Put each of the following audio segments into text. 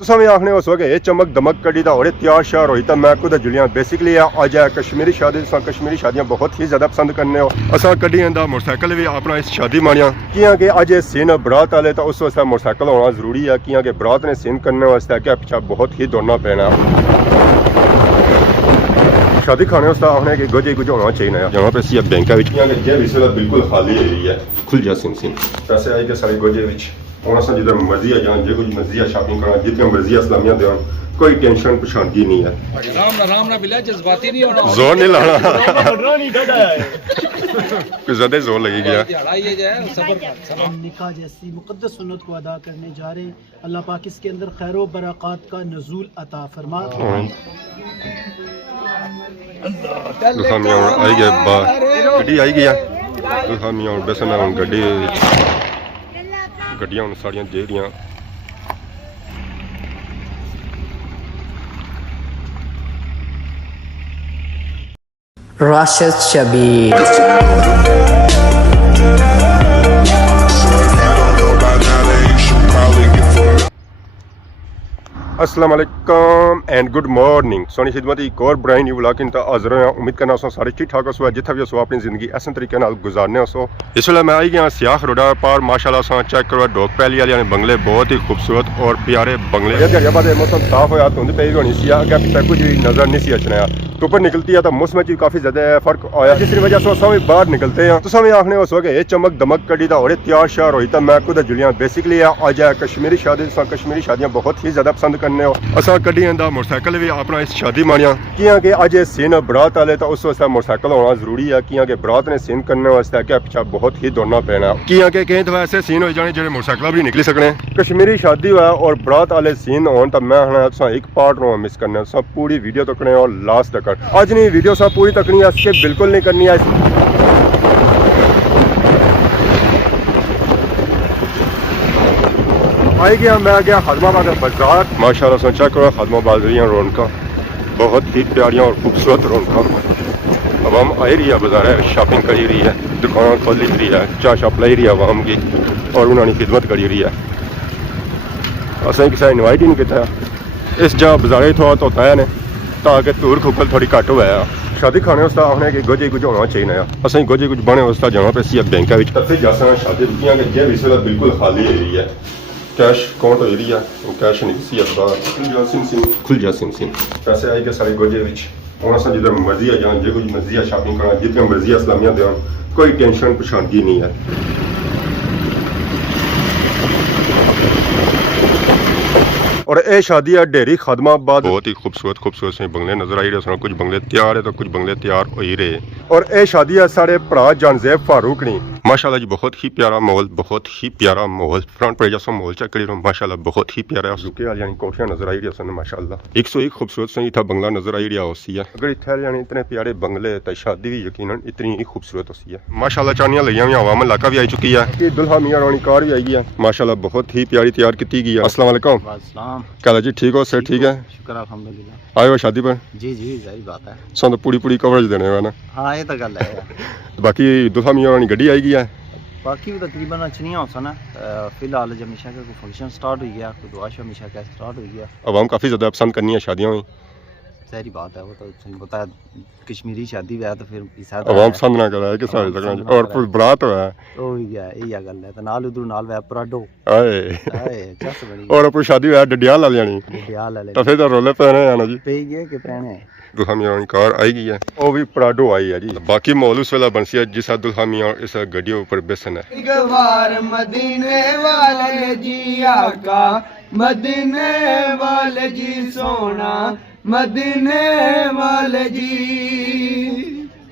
तुसां भी आखने हो सके चमक दमक कड़ी दा और तैयार श्यार होई तां मैं खुद जुलियां बेसिकली अज है कश्मीरी शादी। कश्मीरी शादियां बहुत ही ज़्यादा पसंद करने हो। असां कड्डियां दा मोटरसाइकिल भी अपना इस शादी माणिया कियां कि अज सीन बरात वाले तो उस वास्ते मोटरसाइकिल होना जरूरी है। कियां कि बरात ने सीन करने वास्ते क्या पिछा बहुत ही दौड़ना पैना। शादी खाने वास्ते आखने कि गुज कुछ होना चाहिए। जहाँ पे सी बैंक बिल्कुल खाली है खुल जा सिम सिम पैसे आई के सारे गोजे जिधर मर्जी है जान जो कुछ मर्जी है शॉपिंग करना जितनी मर्जी है इस्लामिया देन कोई टेंशन परेशानी नहीं है। राम ना बिला जज्बाती नहीं होना जोर नहीं लाना कुछ ज्यादा जोर लगेगा। निकाह जैसी मुकद्दस सुन्नत को अदा करने जा रहे हैं। अल्लाह पाक इसके अंदर खैर व बरकत का नुज़ूल अता फरमा। गड्डियां हूँ सारियां दे रही राशिद शबीर अस्सलाम वालेकुम एंड गुड मॉर्निंग। सोनी खिदमत एक और ब्राइन न्यू व्लॉग इन हाजिर हैं। उम्मीद करना सारे ठीक ठाक हो जिथे भी अपनी जिंदगी ऐसे तरीके गुजारने हो। इस वे मैं आई गया सियाख रोडा पार माशाल्लाह चेक करो डोक पैली वाले बंगले बहुत ही खूबसूरत और प्यारे बंगले। बाद मौसम साफ होया धुंध पई होनी सी अगर पिछले कुछ भी नजर नहीं सी अचना। धुप निकलती है तो मौसम भी काफ़ी ज़्यादा फर्क आया जिस वजह से असा भी बाहर निकलते हैं। तुम भी आखने हो सके चमक दमक कड़ी दा और तैयार श्यार होई तां मैं खुद जुलियां बेसिकली अज है कश्मीरी शादी। कश्मीरी शादियां बहुत ही ज़्यादा पसंद करने हो। असा कड्डियां दा मोटरसाइकिल भी अपना इस शादी माणिया कियां कि अज सीन बरात वाले तो उस वास्ते मोटरसाइकिल होना जरूरी है। कियां कि बरात ने सीन करने वास्ते क्या पिछा बहुत ही दौड़ना पैना। कियां कि कई दफा ऐसे सीन हो जाने जो मोटरसाइकिल भी निकली सकने। कश्मीरी शादी हुआ और बरात वाले सीन हो तो मैं एक पार्ट नो मिस करना पूरी वीडियो तकने और लास्ट तक अज नहीं वीडियो सब पूरी तकनी है स्किप बिल्कुल नहीं करनी है। आई गया मैं आ गया खदमाबाद बाजार माशाल्लाह से चेक करो खदमाबाद रौनक बहुत ही प्यारियां और खूबसूरत रौनक। अब हम आई रही है बाजार शॉपिंग करी रही है दुकान खोली रही है चाह शॉप लाई रही है आवाम की और उन्होंने खिदमत करी रही है। असें किसी इनवाइट ही नहीं किया इस जगह बाजार थोड़ा धोता है ने ताकि धूड़ खुकल थोड़ी घट हुआ। शादी खाने वास्ते आखने कि गोजे कुछ होना चाहिए। असं गोजे कुछ बने वास्ते जाना पे सी बैंक शादी रुकियां इस वे बिल्कुल खाली रही है। कैश काउंट हो रही है कैश नहीं सी खुल जा सिम सिम पैसे आई के सारे गोजे हम जिधर मर्जी है जान जो कुछ मर्जी है शॉपिंग करना जितनी मर्जी है इस्लामिया देन कोई टेंशन परेशानी नहीं है। और ये शादी है डेरी खदमाबाद बहुत ही खूबसूरत से बंगले नजर आई रहे। कुछ बंगले तैयार है तो कुछ बंगले तैयार हो ही रहे। और ये शादी है सारे भरा जानजेब फारूक ने माशाल्लाह जी बहुत ही प्यारा माहौल फ्रंट पर जैसा माहौल चेक करी माशाल्लाह बहुत ही प्यारा रुके यानी कोठियां नजर आई रही है माशाल्लाह 101 खूबसूरत से इतना बंगला नजर आई रहा होसी है। अगर इतने यानी इतने प्यारे बंगले तो शादी भी यकीनन इतनी ही खूबसूरत होती है माशाल्लाह। चानियां लगियां हुई आवाम इलाका भी आई चुकी है दुल्हा मियां रानी कार भी आई है माशाल्लाह बहुत ही प्यारी तैयार की गई है। अस्सलाम वालेकुम क्या जी ठीक हो सर ठीक है शुक्र अल्हम्दुलिल्लाह। आए हो शादी पर जी जी सही बात है सन पूरी कवरेज देने हुआ ना। हाँ ये तो गल है बाकी दुल्हा मियां रानी गड्डी आई गई है बाकी भी तकरीबन अच्छी हो सन फिलहाल जब मिशा का कोई फंक्शन स्टार्ट हो गया कोई दुआ मिशा का स्टार्ट हो गया। आवाम काफ़ी ज़्यादा पसंद करनी है शादियों में सारी बात है वो तो पता है कश्मीरी शादी है तो फिर आवाम पसंद ना कर रहा है कि सारे जगह और फिर बरात हुआ है ओ गया ये गल है तो नाल उधर नाल वे पराडो आए चस बड़ी और अपनी शादी हुआ डडियाल ला जानी डडियाल वाले तो फिर तो रोले पैने आना जी पे गए कि पैने दुल्हा मियां कार आई गई है वो भी पराडो आई है जी। बाकी माहौल उस वेला बनसी है जिस दुल्हा मियां इस गड्डियों ऊपर बेसन है। मदीने वाले जी आका मदीने वाले जी सोना मदीने वाले जी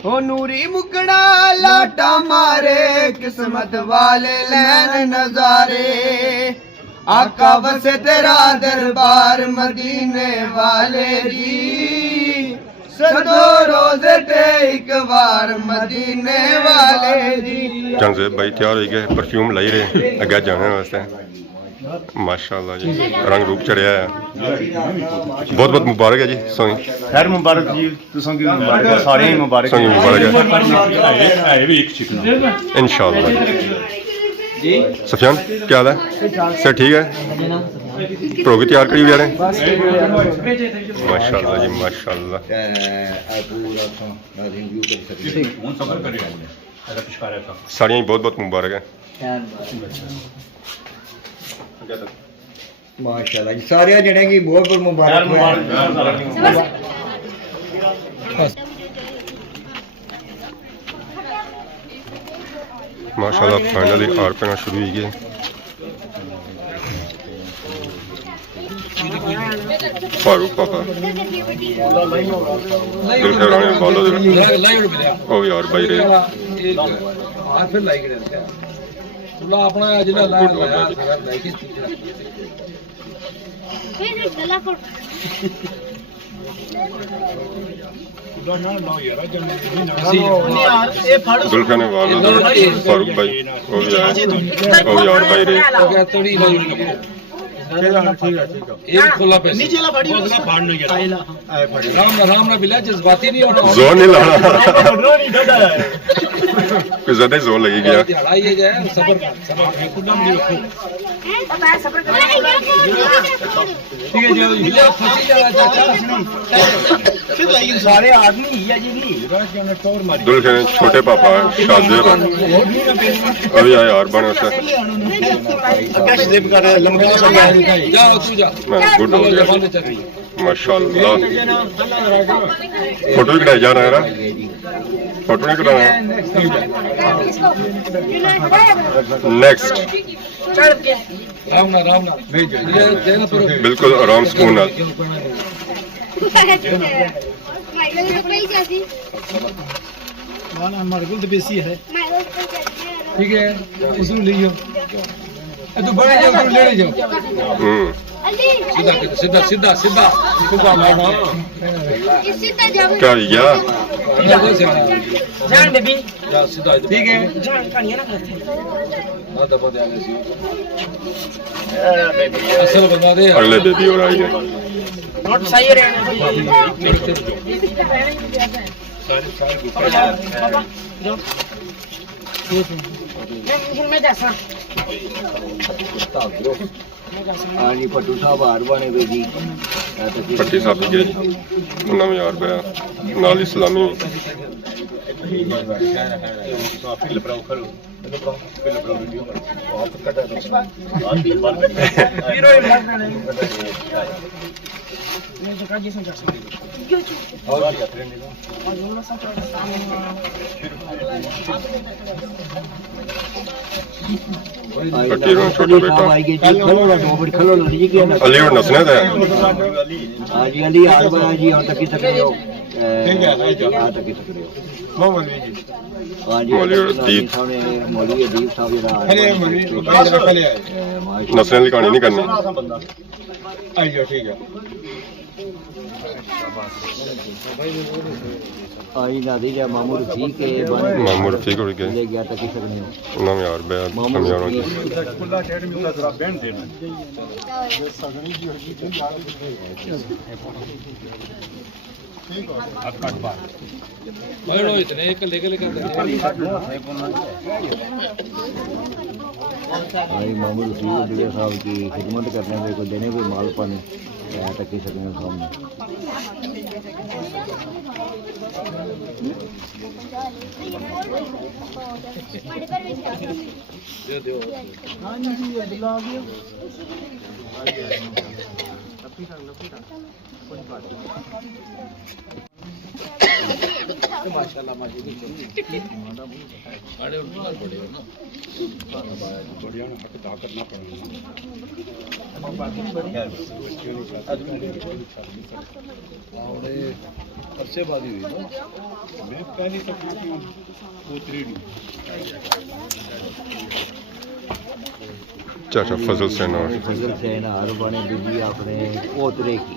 हो नूरी मुकड़ा लाटा मारे किस्मत वाले लैन नजारे आका बसे तेरा दरबार मदीने वाले जी सदो रोजे ते एक बार मदीने वाले जी। जानजेब भाई तैयार हो गए परफ्यूम लाई रहे अगे जाने वास्ते माशाल्लाह जी रंग रूप चढ़िया है बहुत बहुत मुबारक है जी सोनी खैर मुबारक जी तुसां दी मुबारक सारे मुबारक सोनी मुबारक है भी एक चिकना इंशाल्लाह। सफियान क्या हाल है सर ठीक है ਭਰੋਗੀ ਤਿਆਰ ਕਰੀ ਹੋਈ ਨੇ ਮਾਸ਼ਾਅੱਲਾ ਜੀ ਮਾਸ਼ਾਅੱਲਾ ਸਾੜੀਆਂ ਬਹੁਤ ਬਹੁਤ ਮੁਬਾਰਕ ਹੈ ਮਾਸ਼ਾਅੱਲਾ ਜੀ ਸਾਰਿਆਂ ਜਣੇ ਕੀ ਬਹੁਤ ਬਹੁਤ ਮੁਬਾਰਕ ਮਾਸ਼ਾਅੱਲਾ ਫਾਈਨਲੀ ਹਾਰ ਪੈਣਾ ਸ਼ੁਰੂ ਹੋ ਗਏ फारूक पापा बोलो ओ यार भाई रे अपना दुल्हन वालों फारूक भाई ओ यार भाई रे जोर नहीं लाना ज्यादा जोर लगेगी यार दुल्हन छोटे पापा शादी अभी आए यार बने से गुड हो गया माशाअल्लाह फोटो भी कढ़ाई जा रहा है ना फोटो नहीं कढ़ाना नेक्स्ट बिल्कुल आराम सुकून नाल ठीक है उसको ले जाओ तू बड़े जाओ तू ले जाओ सीधा सीधा सीधा क्या गया ठीक है असल बता दे अगले बेबी और आई है ਹਾਂਜੀ ਪੱਟੂ ਸਾਹਿਬ ਹਾਰ ਬਣੇ ਵੇ ਜੀ पट्टी साहब गए उन्होंने यार पाया नाल इस्लामी पट्टी रो छोटा बेटा अली और नसने दा हाँ जी अली हार बना जी हम तक सकते हो हाँ तक सकते हो हाँ जी मौलवी अदीब साहब नसने की कहानी नहीं करनी ठीक है आई नादी जा मामू रफीक है मामू रफीक हो गए ले गया तक सकते हो उन्होंने यार पाया हम यार इतने कले आई मामू रफीक दुबे साहब की खिदमत करने में को देने कोई माल पानी तक सकते हो सामने चाचा फजल सैन और फजल सैन हार बने बीबी अपने पोतरे की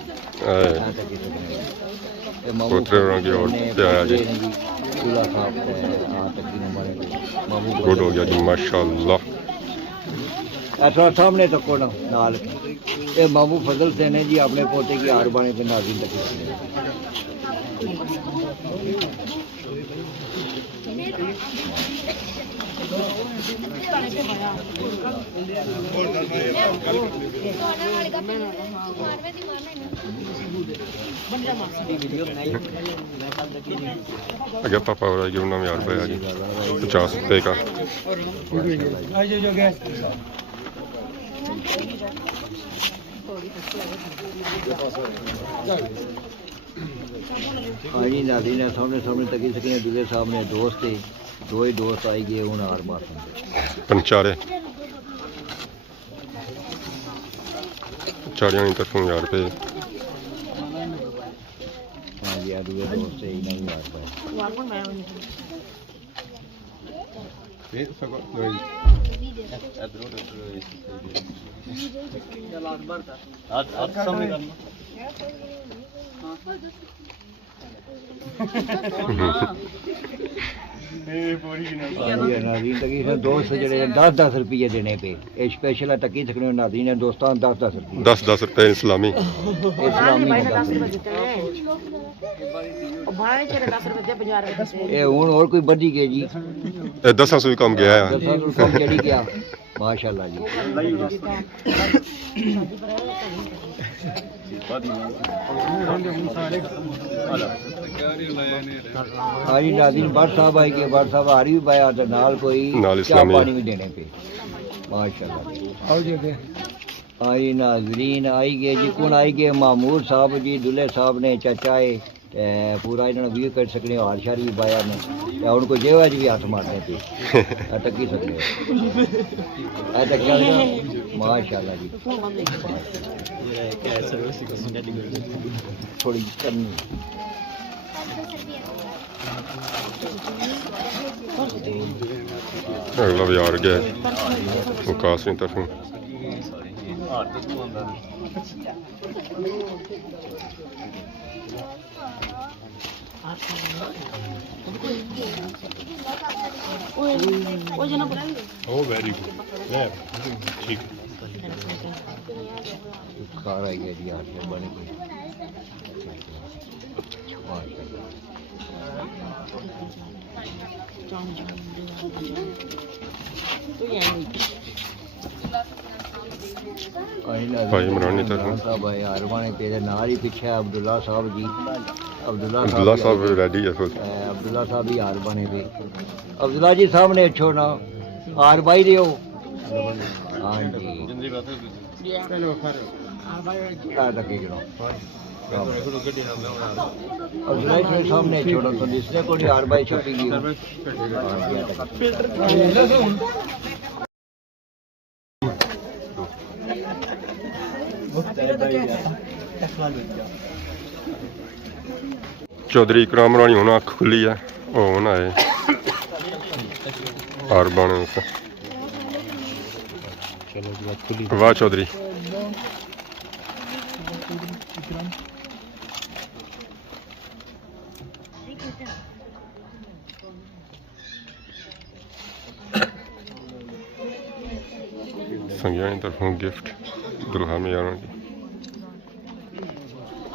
पोतरे की और प्यारा जी गुड हो गया जी माशाअल्लाह सामने तक नाल ये मामू फजल से ने जी अपने पोते की हार बाने पे नाज़िम तक अगर पापा हो रहा है उन्होंने यार भाई आगे 50 रुपये का हाँ जी नाज़िम ने सामने सामने तक सके दूल्हे साहब ने दोस्त थे दो ही दोस्त आई गए हूँ हार मार पंचारे चारियां की तरफों 1000 रुपये हाँ जी दूल्हे दोस्त थे नहीं हार पाए नाज़ीन तकी ने दोस्त जड़े 10-10 रुपये देने पे ये स्पेशल है तकी सकने नाज़ीन ने दोस्तों 10-10 रुपये 10 रुपये इस्लामी ये हूँ और कोई बढ़ी गए जी 10 से भी कम गया है 10 कम चढ़ी गया माशाल्लाह जी आज नाज़ीन बाट साहब आई के बाट साहब हारी भी पाया तो नाल कोई चाय पानी भी देने पे माशाल्लाह आई नाज़रीन आई गए जी कौन आई गए मामूर साहब जी दूल्हे साहब ने चाचाए पूरा इन्होंने व्यू कर सकने हार शारी भी पाया ने या उनको जेवा जी भी हाथ मारने पे टकी सकते माशाल्लाह जी थोड़ी करनी अगला भी यार गया मुकास की तरफों वेरी गुड ठीक खार आई गया जी हाथ में बने भाई इमरान की तरफ भाई अरबाने पे नाल ही पीछे अब्दुल्ला साहब जी अब्दुल्ला साहब रेडी है अब्दुल्ला साहब ही हार बने पे अब्दुल्ला जी सामने छोड़ना हार बाई दियो हाँ जी अब्दुल्ला जी सामने छोड़ो तो जिसने को हार बाई छोटी गई चौधरी इकराम रानी होना अख खुली है वो होना है हार बने वाह चौधरी संज्ञा की तरफों गिफ्ट दुल्हा में यारों की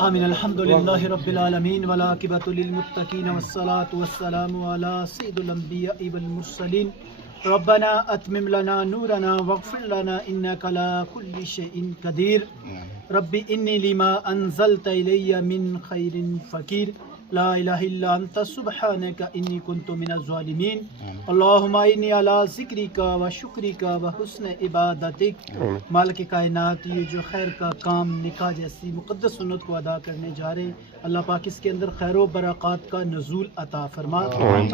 आमीन अल्हम्दुलिल्लाहि रब्बिल आलमीन वला आकिबतु लिल मुत्तकीन वस्सलातु वस्सलामु अला सय्यिदिल अंबिया'i वल मुरसलीन रब्बना अतमिम लना नूरना वग़फिर लना इन्नका अला कुल्लि शैइन कदीर रब्बी इन्नी लिमा अंज़लता इलैया मिन खैरिन फ़कीर ला इलाहा इल्ला अंता सुब्हानका इन्नी कुन्तु मिनज़ ज़ालिमीन अल्लाहुम्मा इन्नी अला ज़िक्रिका व शुक्रिका व हुस्न इबादतिक मालिक कायनात ये जो खैर का काम निकाह जैसी मुक़द्दस सुन्नत को अदा करने जा रहे अल्लाह पाक इसके अंदर खैर व बरक़ात का नज़ूल अता फरमा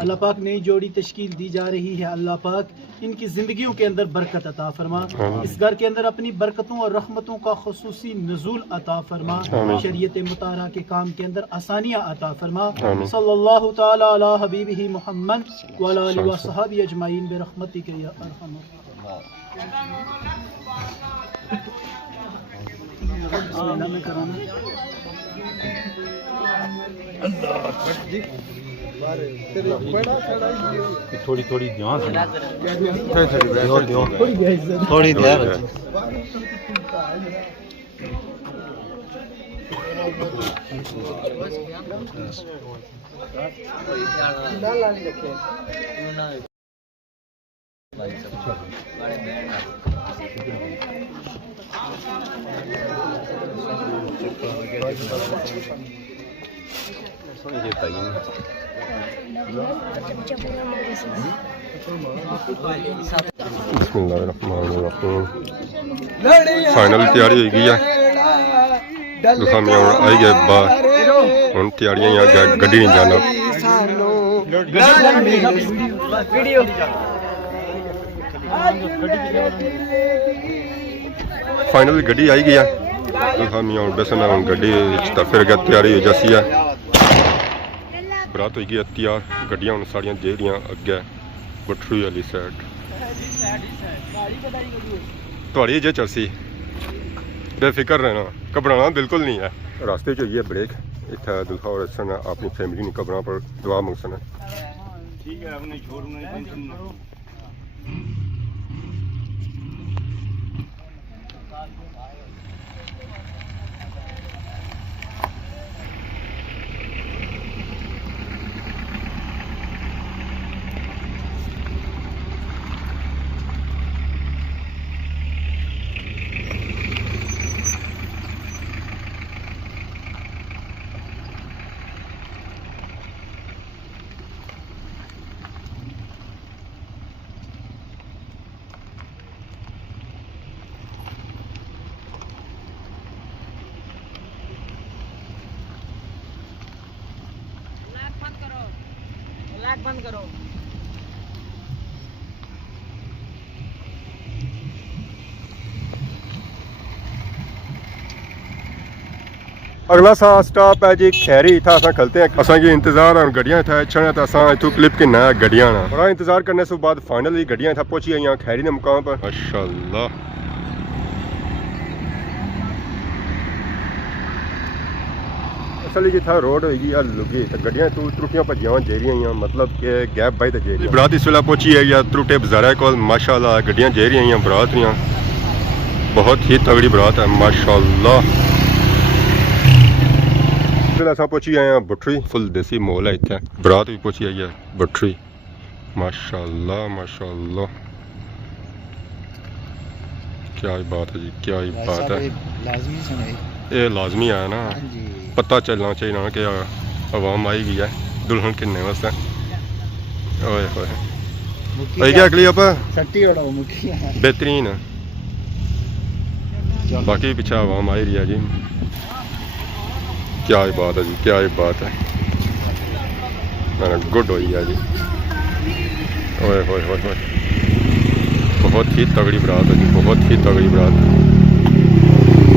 अल्लाह पाक नई जोड़ी तश्कील दी जा रही है अल्लाह पाक इनकी ज़िंदगियों के अंदर बरकत अता फरमा इस घर के अंदर अपनी बरकतों और रहमतों का खुसूसी नज़ूल अता फरमा शरीयत मुतारा के काम के अंदर आसानियाँ अता फरमा सल्लल्लाहु ताला अला हबीबिही मुहम्मद व अला आलिहि व सहाबी अजमाइन बिरहमतिक या अरहमर थोड़ी थोड़ी ध्यान से थोड़ी देर फाइनल तैयारी हो गई है आई गए बाहर हम तैयारियां यहाँ गड्डी नहीं जाना फाइनल गड्डी आई गई है बस गड्डी फिर अगर तैयारी हो जाती है बरात हो गई तैयार गड्डियां हम सारियां जे रही अगे बठरू वाली साइड थोड़ी जे चलसी बेफिक्र रहना घबराना बिल्कुल नहीं है रास्ते च होई है ब्रेक इतना दुल्हा और हसन अपनी फैमिली ने कब्रां पर दुआ मंगसन ठीक है अपने छोड़ में टेंशन ना बंद करो अगला सा स्टॉप है जी खैरी इतना असा खलते हैं असा की इंतजार और गड्डियां इतना अच्छा तो असा इतों क्लिप के नया गड्डियां ना बड़ा इंतजार करने से बाद फाइनली गड्डियां इतना पहुंची आई खैरी ने मुकाम पर माशाल्लाह असली जिथा रोड होगी लुगी तो गड्डियां तू त्रुटियां भजियां जे रही मतलब कि गैप बाई तो जे रही बरात इस वेला पहुंची है या त्रुटे बजारा कोल माशाल्लाह गड्डियां जे रही बरात दियां बहुत ही तगड़ी बरात है माशाल्लाह असा पहुंची आए हैं बठरी फुल देसी मोल है इतने बरात भी पहुंची आई है बठरी माशाल्लाह माशाल्लाह क्या ही बात है जी क्या ही बात है ये लाजमी है ना पता चलना चाहिए ना कि आवाम आई गई है दुल्हन किन्ने वास्ते ओए होए क्या अगली आप बेहतरीन बाकी पीछे आवाम आई रही है जी क्या ही बात है जी क्या ही बात है मैंने गुड हुई है जी ओए होए होए होए बहुत ही तगड़ी बरात है जी बहुत ही तगड़ी बरात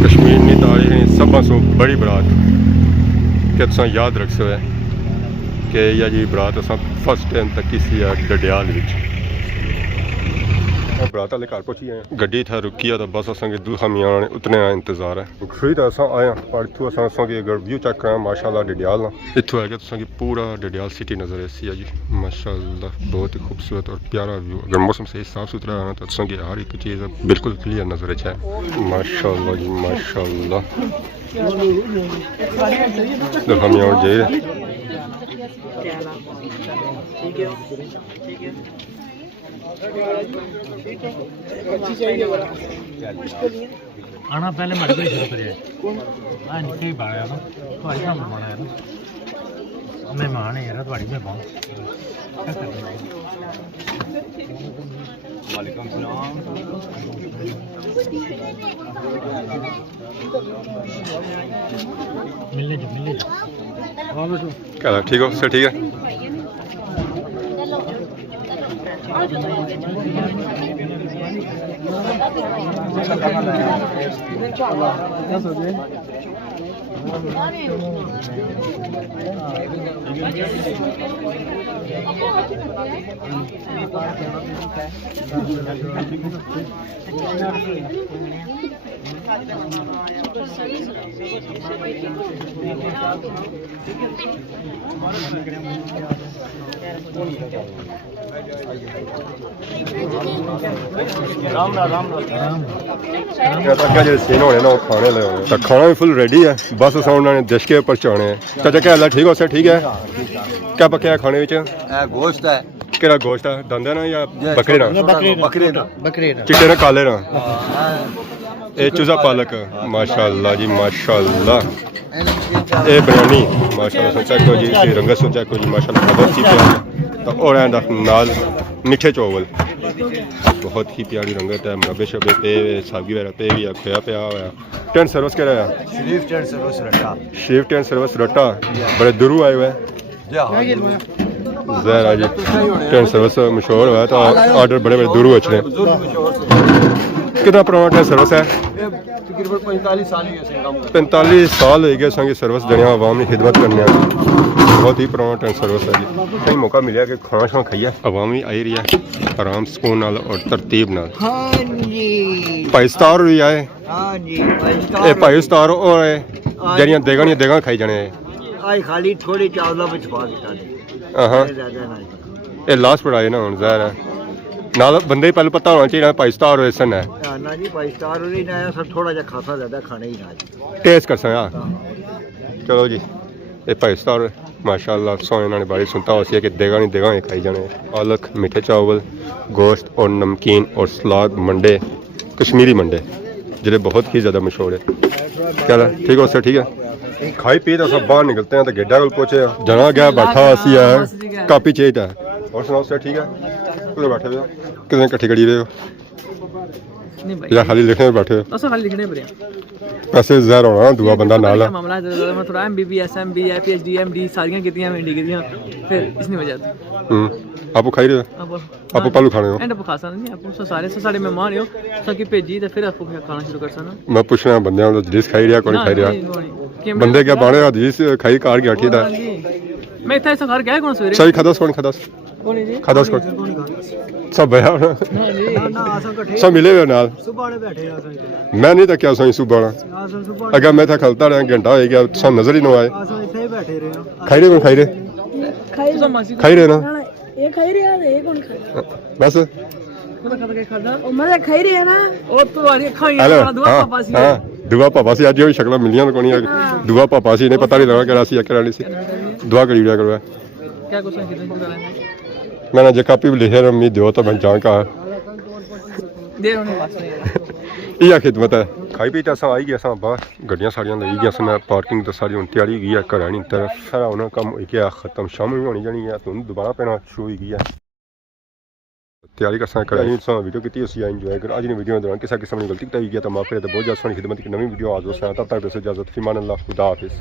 कश्मीर नहीं तो आए हैं सब सो बड़ी बरात कि तुम याद रख सो कि यह जी बरात अस फर्स्ट टाइम तक किसी डडियाल बरात वाले घर पहुंची आए गड्डी इतना रुकी है तो बस असें दूल्हा मियां ने उतने का इंतजार है फिर तो अस आए पर इतों असें अगर व्यू चेक करां माशाल्लाह डडियाल ना इतों है कि पूरा डडियाल सिटी नजर ऐसी है जी माशाल्लाह बहुत ही खूबसूरत और प्यारा व्यू अगर मौसम सही साफ सुथरा है ना तो असें हर एक चीज़ बिल्कुल क्लियर नजर है माशाल्लाह जी माशाल्लाह दूल्हा मियां और जे आना पहले मर गई शुरू करिए हां नीचे बाया ना भाई का मेहमान आया ना मेहमान है यार भाई में पाऊं वालेकुम सलाम मिलने जो हां बेटो क्या ठीक हो सर ठीक है ਅੱਗੇ ਜਿਹੜੇ ਸੀਨ ਹੋਣੇ ਨਾ ਉਹ ਖਾਣੇ ਲੈ ਆਉਣੇ ਤਾਂ ਖਾਣਾ ਵੀ ਫੁੱਲ ਰੈਡੀ ਹੈ ਬਸ ਅਸਾਂ ਉਹਨਾਂ ਨੇ ਡਿਸ਼ ਕੇ ਉੱਪਰ ਚਾਉਣੇ ਹੈ ਚਾਚਾ ਕਹਿ ਲਾ ਠੀਕ ਹੋ ਸਰ ਠੀਕ ਹੈ ਕਿਆ ਪੱਕਿਆ ਖਾਣੇ ਵਿੱਚ ਗੋਸ਼ਤ ਹੈ ਕਿਹੜਾ ਗੋਸ਼ਤ ਹੈ ਦੰਦਾਂ ਨਾਲ ਜਾਂ ਬੱਕਰੇ ਨਾਲ ਬੱਕਰੇ ਦਾ ਚਿੱਟੇ ਨਾਲ ਕਾਲੇ ਨਾਲ ਇਹ ਚੂਜ਼ਾ ਪਾਲਕ ਮਾਸ਼ਾਅੱਲਾ ਜੀ ਮਾਸ਼ਾਅੱਲਾ ਇਹ ਬਿਰਿਆਨੀ ਮਾਸ਼ਾਅੱਲਾ ਚੈੱਕ ਜੀ ਤੇ ਰੰਗਤ ਸੁਣ ਚੈੱਕ ਜੀ ਮਾਸ਼ਾਅੱਲਾ ਬਹੁਤ ਹੀ ਪਿਆਰੀ ਤਾਂ और एंड नाल मिठे चौवल बहुत ही प्यारी रंगत है मरबे शबे पे सागी वगैरह पे भी खोया पे होया टेंट सर्विस कह रहा है शरीफ टेंट सर्विस रट्टा शेफ टेंट सर्विस रट्टा बड़े दूरों आए हुए हैं जहरा जी टेंट सर्विस मशहूर हुआ है तो ऑर्डर बड़े बड़े दूरों अच्छे कितना पुराना टेंट सर्विस है तकरीबन 45 साल ही है 45 साल हो गए संगी सर्विस देने आवाम की खिदमत करने बहुत ही पुराना टेंट सर्विस है जी सही मौका मिला कि खाना शाना खाइए आवाम भी आई रही है आराम सुकून नाल और तरतीब नाल हाँ जी भाई स्टार भी आए हाँ जी ये भाई स्टार और जड़ियां देगा खाई जाने आई खाली थोड़ी चावला में छुपा दिता हाँ ज्यादा नहीं ये लास्ट पढ़ाई ना हुन ज़ाहिर है नाल बंदे पहले पता होना चाहिए भाई स्टार वेसन है ना जी भाई स्टार नहीं ना सर थोड़ा जा खासा ज्यादा खाने ही ना जी टेस्ट कर सका चलो जी ये भाई स्टार माशाअल्लाह सोने इन्होंने बड़ी सुनता हो सी कि देगा नहीं देगा खाई जाने पालक मीठे चावल गोश्त और नमकीन और सलाद मंडे कश्मीरी मंडे जिले बहुत ही ज़्यादा मशहूर है क्या ठीक हो सर ठीक है खाई पी तो सब बाहर निकलते हैं तो गेडा को पहुंचे जना गया बैठा सी है कापी चेत है और सुनाओ सर ठीक है कितने बैठे हुए हो कितने कट्ठी कड़ी रहे हो या खाली लिखने में बैठे हो असां खाली लिखने पर पैसे ज़हर होना दूआ बंदा नाल है मामला मैं थोड़ा MBBS MBA PhD MD सारियां कीतियां मैं डिग्रियां फिर इसनी वजह आपको खाई रहे हो आपको पालू खाने हो एंड खासा नहीं आपको सारे सारे मेहमान हो सकी भेजी तो फिर आपको खाना शुरू कर सकना मैं पूछ रहा बंदे को जिस खाई रहा कौन खाई रहा बंदे क्या बाणे जिस खाई कार गया ठीक है मैं इतना घर गया कौन सवेरे सही खदस कौन खदस खदस कौन सब भया सब मिले हुए नाल मैं नहीं था क्या सही सुबह अगर मैं था खलता रहा घंटा हो गया सब नजर ही ना आए खाई रहे खाई रहे खाई रहे ना ये खाई रहा है ये कौन खाई बस मैं खाई रही है ना ओ तो अरे खाई हेलो दुआ पापा सी हां दुआ पापा सी आज ये शक्ल मिलियां कोनी दुआ पापा सी ने पता नहीं लगा केड़ा सी केड़ा नहीं सी दुआ करी रहा करवा क्या कुछ नहीं कितने करेंगे मैंने जे कापी भी लिखे उम्मीद दो तो मैं जान का दे होने पास नहीं ये खिदमत है खाई पी अस आई गए बाहर गड्डियां सारियां लई गई मैं पार्किंग तो सारी हूँ तैयारी गई है घर आनी तरफ सारा उन्होंने कम हो गया खत्म शाम भी होनी जानी है तुम दोबारा पैना शुरू हो गई है तैयारी कर घर आनी वीडियो की उसी इंजॉय कर अज वीडियो दौरान किसी किस्म की गलती की गया तो माफी तो बहुत ज़्यादा सोनी खिदमत की नवी वीडियो आज तब तक इजाजत फीमान अल्लाह खुदा हाफिज़।